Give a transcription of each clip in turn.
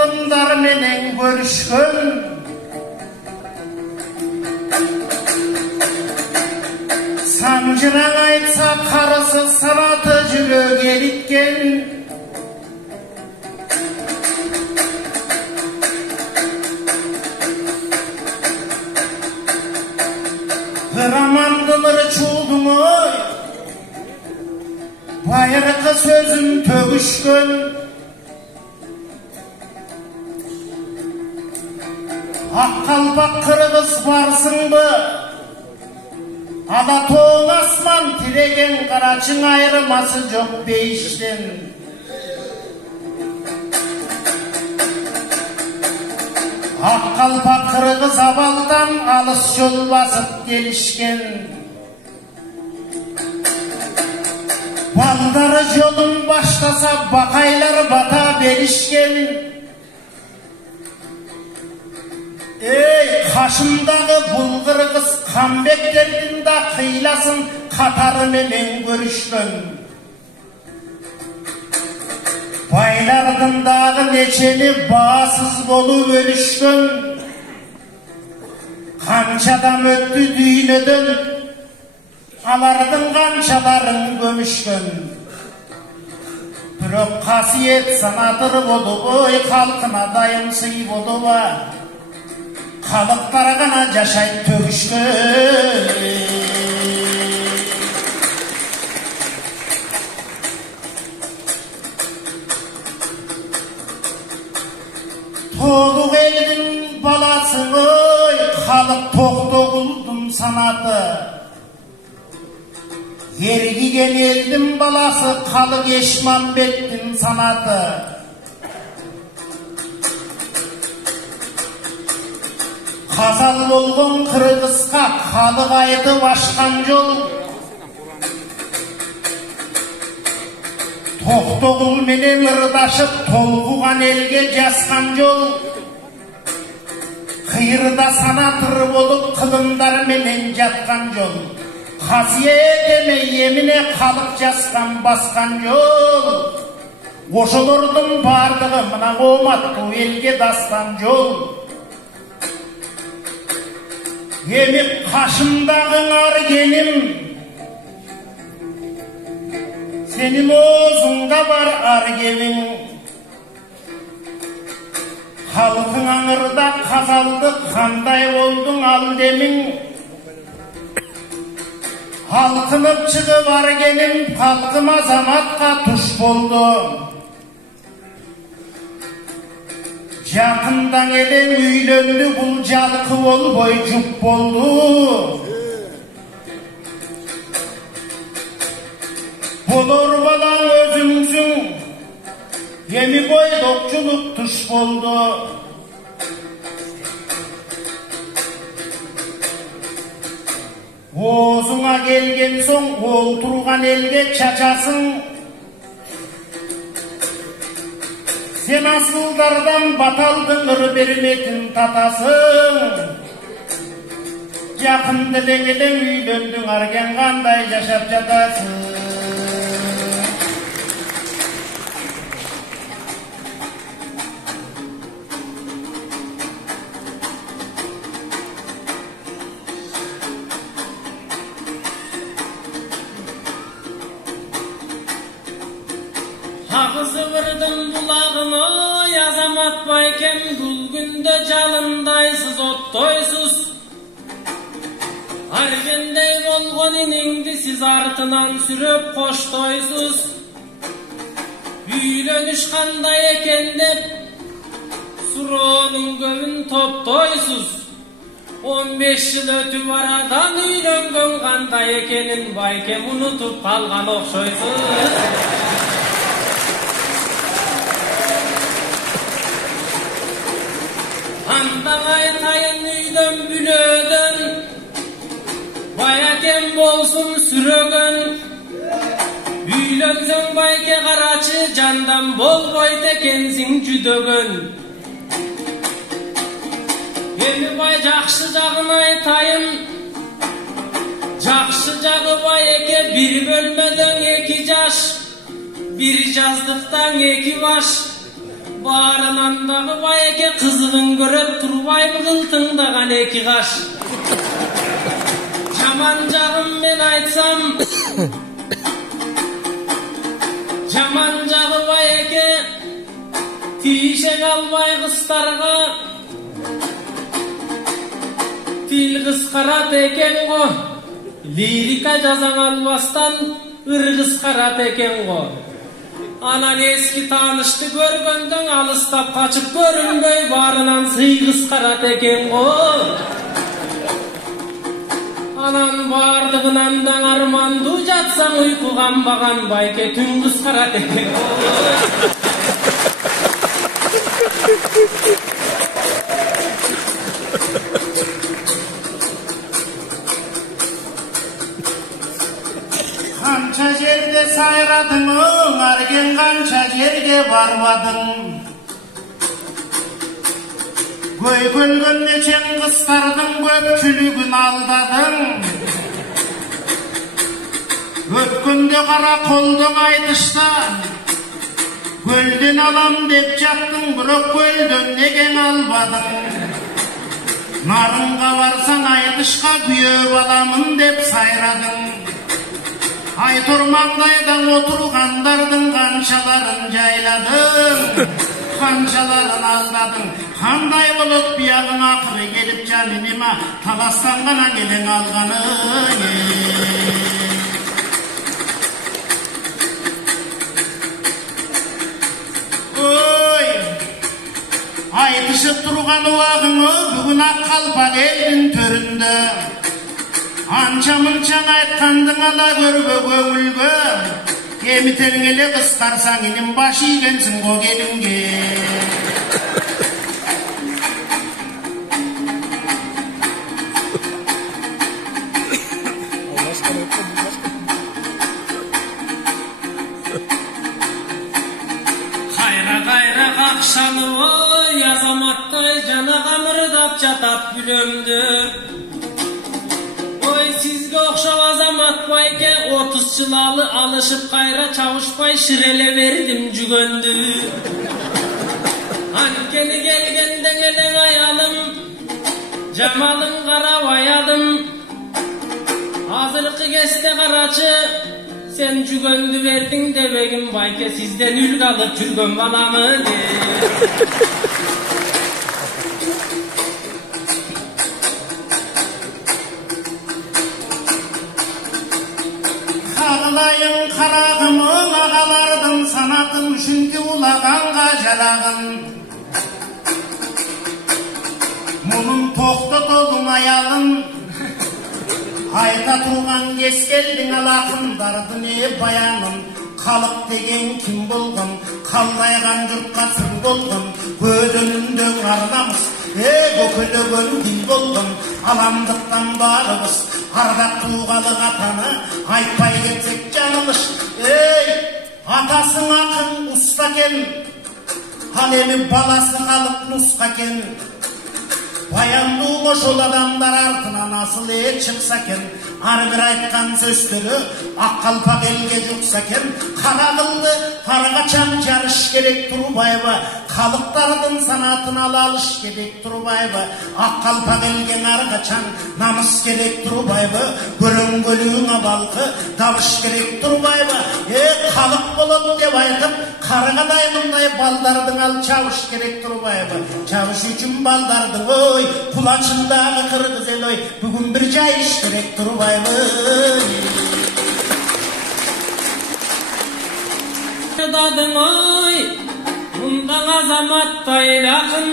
kılımlar menen görüşkön. Sancıran aytsa karısı sanatı jürög eritken. Hıramandılır çuldun oy, bayırkı sözün tөгüşkön. Akkalpak kırgız barsın mı? Alatoğun asman tilegen karaçın ayrılması yok değişten. Akkalpak kırgız abaldan alыс yol basıp gelişken. Baldarı yolun başlasa bakaylar bata berişken. Ey kaşımdağı bulgır kız kambeklerдің da kıylasın katarı menen görüşkön. Baylardın dağı neçeni bağsız bolup ölüşkön. Kançadan öttü düğünödön, alardın kançaların gömüşkön. Bирок kasiyet sanatır bolup oy halkına dayım sый bolup Kalıklara gana yaşayıp tөгüşkön. Toğluk elin balası oy, kalık toğdoğuldum sanatı. Yergigen eldim balası, kalık eşman bettim sanatı. Kazal bolgon kırgızga kalık aydı başkan yol. Toktogul menen ırdaşıp tolgugan elge jaskan yol. Kıyırda sanatır bolup kılımdar menen jatkan yol. Kasiyet eme yemine kalık jaskan baskan yol. Oşolordun bardığı mına qomat bu elge dastan yol. Emi kaşımdağın argenim, senin ozunda var argevin. Halkın anırda kazaldı kanday oldun al demin. Halkınıp çıkıp argenim, halkıma zamatka tuş boldu. Yakından elen üylöndü bul jalkı ol boy jup boldu. Bolor balan özüңsүң, emi boy dokçuluk tuş boldu. Oğuzuna gelgen soň olturgan elge çaçasın. Sen asıldardan bataldın ır bermetin tatasın. Yakın dileğilen üylöndün argen kanday yaşap jatasın. Zıvırdım bulağımı yazamat baykem gül günde jalındaysız ottoysuz. Argendey bolgon iningdi siz artınan sürüp koştoysuz. Üylönüş kanday eken dep suronun gömün toptoysuz. 15 yıl ötüp aradan üylöngön kanday ekenin baykem unutup kalgan okşoysuz. Andan aytayın üydön bülödön, bayakem bolsun sürögön. Üylönsöň bayke karaçı, jandan bol boy tekensiň jüdögön. Emi bay jakşı jagyn aytayın, jakşı jagı bayeke bir bölmeden 2 jaş, bir жаздыктан 2 baş. Barынан дағы байеке қызығын көріп тұрбай бұғылтыңдаған екі қаш. Жаман жағым мен айтсам, жаман жағы байеке тиішек албай қыстарға тил қысқарат екен ғо, лирика жазаң албастан ыр қысқарат екен ғо. Анан ескі танышты көргөндөн алыстап қачып көрінбей барынан сый қысқарат екен ғо. Анан бардығынан да арманду жатсаң ұйқы қанбаған байке түн қысқарат екен ғо. Қанша жерде сайрадың, өңерген қанша жерге бармадың. Көй көлгөн нечен қыстардың көпчілігін алдадың. Өткенде қара қолдың айтышта, көлден алам деп жақтың, бірақ көлден неген албадың. Нарынға барсан айтышқа күйеп аламын деп сайрадың. Айтұрмаңдайдан отырғандардың қаншаларын жайладың, қаншаларын алдадың. Қандай болып бияғың ақыры келіп жаныма таластанғана келең алғаны. Ой, айтышып тұрған уағыңы бүгін ақ қалпақ елдің төрінде. Анша-мұншаң айтқандың ала көрбе көңілге, кемітелгеле қыстарсаң енім башы игенсің ғо келінге. Қайра-қайра қақшаны ой, азаматтай жана қамырдап жатап бүлемді. Sizge okşav azamat bayke 30 çılalı alışıp kayra çavuşpay şirele verdim cügöndü. Ankeni gelgenden gelen ayalım, Cemal'ın kara vayadım. Hazırkı geçte karaçı, sen cügöndü verdin devegim bayke sizden ül kalıp cürgön balamı de. Ağlayın karağımın ağalardım sanatım çünkü ulağanға жалағын. Мұның тоқтатудың аялын, айта тұрған кез келдің алақындарды не баянын. Халық деген кім болғын, қалдайған жұртқа сыр болғын, көзінінде қарнамыз, көкілігін дін болғын, аламдықтан барыбыз. Ардақ туғалы қатаны айтпай кетсек жанылыш. Атасың ақын ұста кен, ал емі баласы қалып нұсқа кен. Баянды қошыл адамдар артынан асыл шықса кен. Арбір айтқан сөздері ақ қалпақ елге жұқса кен. Қара қылды қарғачан жарыш керек тұрбайбы, халықтардың санатын алалыш керек тұрбайбы. Ақ қалпақ елген арғачан намыс керек тұрбайбы, көрін көлігіңа балқы табыш керек тұрбайбы. Халық болып деп айтып қарғадай мұндай балдардың ал чавыш керек тұрбайбы. Чавыш үшін балдардың ой, құлачындағы қырғыз ел ой, бүгін бір жайыш керек тұрбайбы. Dadın oy, bundan azamatтай жақын.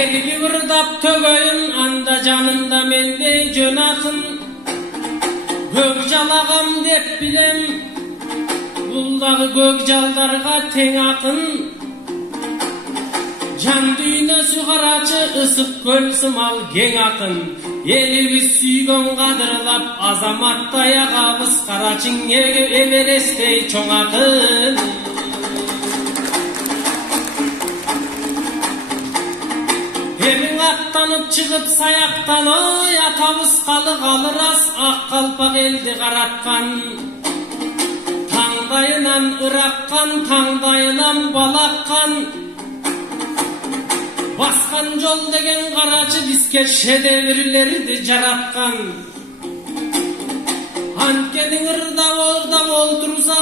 Елі ұрдап төгөйін, анда жанында мендей жөн ақын. Көк жалағам деп білем, бұлдағы көк жалдарға тең ақын. Жан дүйіне суғарачы ысып көлсім ал кең ақын. Елі сүйгөн қадырлап азаматтай ағабыз қарачың эверестей чоң ақын. Елің аттанып шығып саяқтан ой, атабыз қалы қалырас ақ қалпақ елді қаратқан. Таң маңдайынан ыраққан, таңдайынан балаққан, басқан жол деген қарачы бізге шедеврлерді жаратқан. Анткенің ырда болтырса,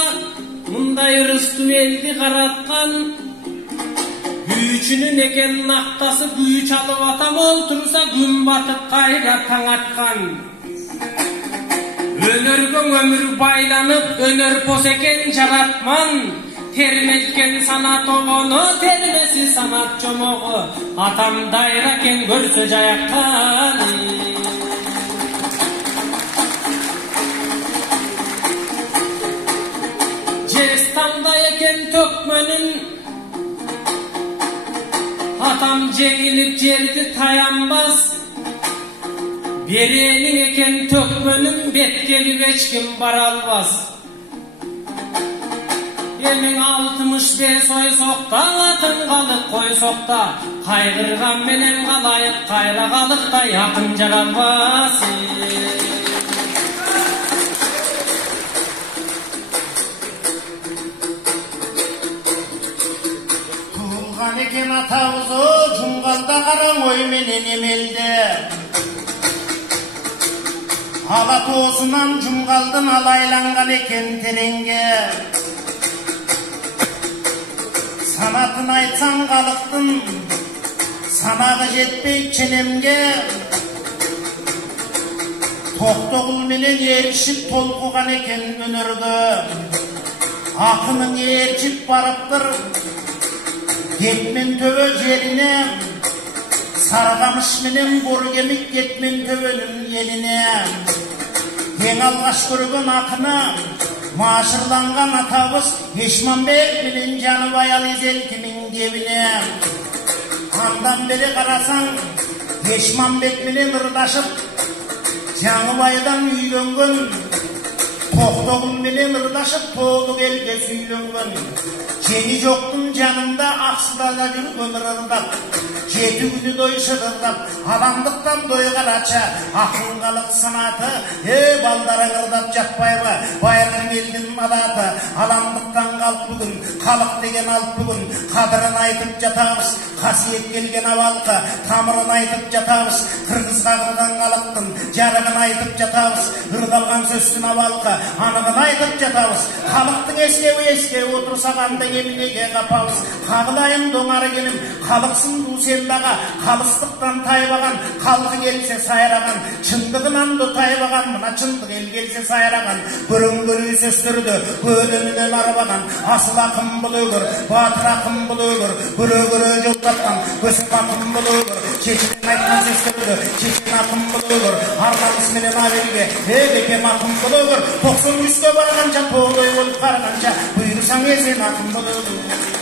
мұндай ырысты елді қаратқан. Күйчінің екен нақтасы күйч алып атам олтырса, күн батып қайра таң атқан. Өнерген өмір байланып, өнер пос екен жаратман. Терметкен санат оғыны, термесі санат жомоғы. Атам дайра кен көрсө жаяқтан. Жестаңда екен төкмөнін, атам жеңіліп жерді таянбас. Беренің екен төкмөнін, беткеліп ешкім бара албас. Емің 65 ой соқта, атын қалық қой соқта. Қайғырған менен қалайық, қайла қалықта яқын жаралбас. Туылған екен атауызы, жұмғалда қараң ойменен емелді. Алатуысынан жұмғалдың алайланған екен тереңге. Санатын айтсаң қалықтың, санағы жетпей ченемге. Тоқтоғыл менен ершіп толқыған екен өнерге. Ақының ершіп барыптыр, кетмен төбе жеріне. Сарғамыш менен боргемік кетмен төбенің еліне. Ең алғаш көрген ақыны, машырланған атабыз Ешманбек менен Жаныбай Ализелкинин кебине. Андан бери қарасаң, Ешманбек менен ырдашып, Жаныбайдан үйленген. Тоқтоғыл менен ырдашып, Тоолук элге сүйленген. Жеңи жоқтың жанында ақсыдада жүрген ырдап. Жеті күні дой шырылдап, адамдықтан дой қарача, ақылғалық санаты, балдарың ырдап жатпайға, байырдың елдің адаты, адамдықтан қалып бүгін, халық деген алып бүгін, қадырын айтып жатамыз, қасиет келген авалқы, тамырын айтып жатамыз, қырғызға қырған қалықтың, жарығын айтып жатамыз, ырдалған сөздің авалқы, анығын айтып жатамыз, халықтың ескеу отырса қандай емінеге қапамыз, қағылайым доңары келім, халықсың дұсен қалыстықтан тайбаған, халқы келсе сайраған, шындығынан да тайбаған, мына шындық ел келсе сайраған, көрін сөздерді көлінінен арбаған, асыл ақын бұл өгір, батыр ақын бұл өгір, көре жол тапқан, көсіп ақын бұл өгір, шешен айтқан сөздерді, шешен ақын бұл өгір, арналыс менен абелге, бекем ақын бұл өгір, 90-100-ге барғанша, тоғой болып қарғанша, бұйырсаң есен ақын бұл өгір.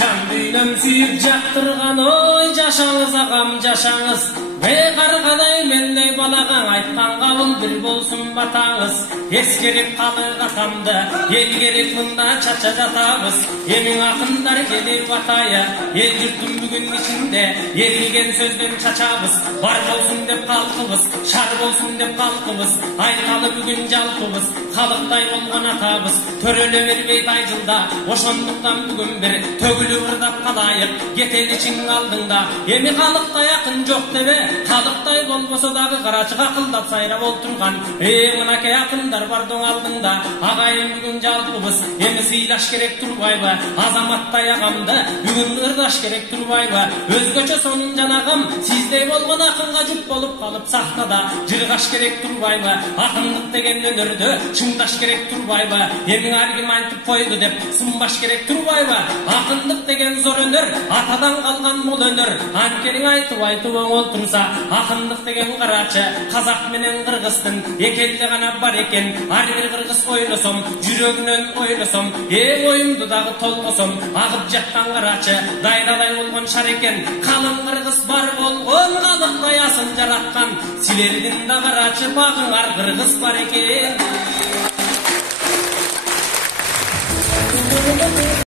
Жан дүйнөм сүйіп жақтырған, ой жашаңыз ағам жашаңыз. Қарғадай мендей балағаң, айтқан қабыл бір болсын батаңыз. Ескеріп қалық атамды, ел керек мұнда чача жатабыз. Емің ақындар келіп батайы, ел жүртім бүгін ішінде, ерілген сөзден чачабыз. Бар болсын деп қалқыбыз, шар болсын деп қалқыбыз. Айтқалы бүгін жалпыбыз, халықтай болған атабыз. Төрелі бербей тайжылда, ошондықтан бүгін бір төгілі ұрдап қалайық. Кетелі чин алдыңда, емі халықтай ақын жоқ тебе. Халықтай болмаса дағы қарачыға қылдап сайрап отырған. Мынакей ақындар бардың алдыңда, ағайын бүгін жалпыбыз. Емі сыйлаш керек тұрбайбы, азаматтай ағамды бүгін ырдаш керек тұрбайбы. Өзгөчө сонын жанағым, сиздей болған ақынға жүк болып қалып сахнада жырғаш керек тұрбайбы. Ақындық деген өнерді шыңдаш керек тұрбайбы. Емің әргім айтып қойды деп сынбаш керек тұрбайбы. Ақындық деген зор өнер, атадан қалған мол өнер. Анкенің айтып оңол тұрса, ақындық деген қарачы, қазақ менен қырғыздың екелді ғана бар екен. Әрбір қырғыз ойлысым, жүрегінен ойлысым, ойымды дағы толқысым. Ағып жатқан қарачы, дайрадай болған шар екен. Қалың қырғыз бар болған, қалықтай асын жаратқан. Силердің да қарачы, бағыңар қырғыз бар екен.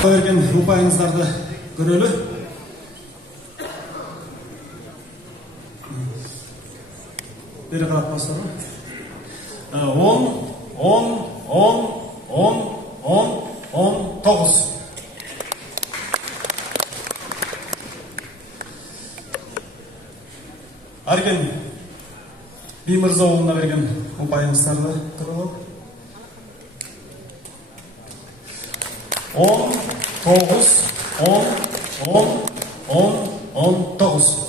Берген ұпайыңыздарды көрелі. Бері қарап бастар. 10 19. Арген Бимырза ауылына берген ұпайыңыздарды тұрып алып. 19.